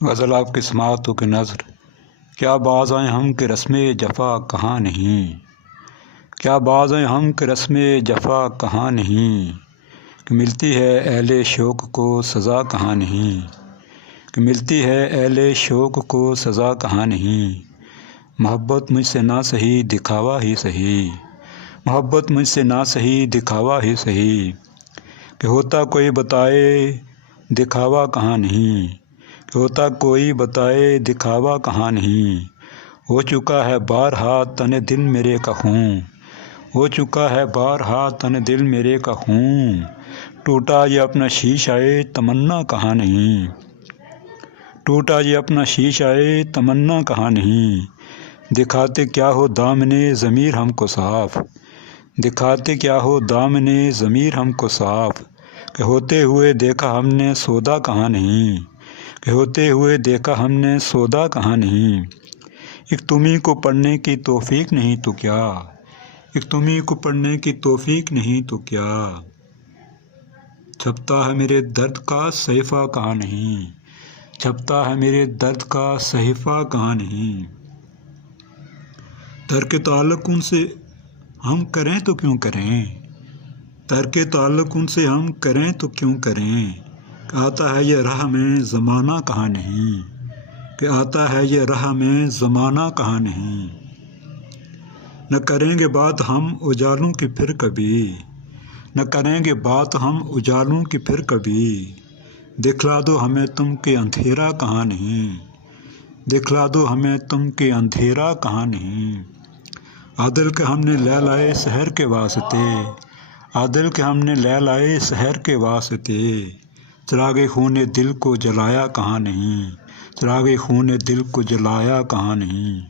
غزل آپ کی سماعتوں کی نظر، کیا باز آئیں ہم کہ رسم جفا کہاں نہیں، کیا باز آئیں ہم کہ رسم جفا کہاں نہیں، کہ ملتی ہے اہل شوق کو سزا کہاں نہیں، کہ ملتی ہے اہل شوق کو سزا کہاں نہیں، محبت مجھ سے نہ سہی دکھاوا ہی سہی، محبت مجھ سے نہ سہی دکھاوا ہی سہی، کہ ہوتا کوئی بتائے دکھاوا کہاں نہیں، کہ ہوتا کوئی بتائے دکھاوا کہاں نہیں، ہو چکا ہے بارہا تن دل میرے کا خوں، ہو چکا ہے بارہا تن دل میرے کا خوں، ٹوٹا یہ اپنا شیشہ تمنا کہاں نہیں، ٹوٹا یہ اپنا شیشہ تمنا کہاں نہیں، دکھاتے کیا ہو دامن ضمیر ہم کو صاف، دکھاتے کیا ہو دامن ضمیر ہم کو صاف، کہ ہوتے ہوئے دیکھا ہم نے سودا کہاں نہیں، کہ ہوتے ہوئے دیکھا ہم نے سودا کہاں نہیں، ایک تمہیں کو پڑھنے کی توفیق نہیں تو کیا، ایک تمہیں کو پڑھنے کی توفیق نہیں تو کیا، چھپتا ہے میرے درد کا صحیفہ کہاں نہیں، چھپتا ہے میرے درد کا صحیفہ کہاں نہیں، ترک تعلق ان سے ہم کریں تو کیوں کریں، ترک تعلق ان سے ہم کریں تو کیوں کریں، کہ آتا ہے یہ راہ میں زمانہ کہاں نہیں، کہ آتا ہے یہ راہ میں زمانہ کہاں نہیں، نہ کریں گے بات ہم اجالوں کی پھر کبھی، نہ کریں گے بات ہم اجالوں کی پھر کبھی، دکھلا دو ہمیں تم کہ اندھیرا کہاں نہیں، دکھلا دو ہمیں تم کہ اندھیرا کہاں نہیں، عادل کے ہم نے لے لائے سحر کے واسطے، عادل کے ہم نے لے لائے سحر کے واسطے، چراغ خون دل کو جلایا کہاں نہیں، چراغ خون دل کو جلایا کہاں نہیں۔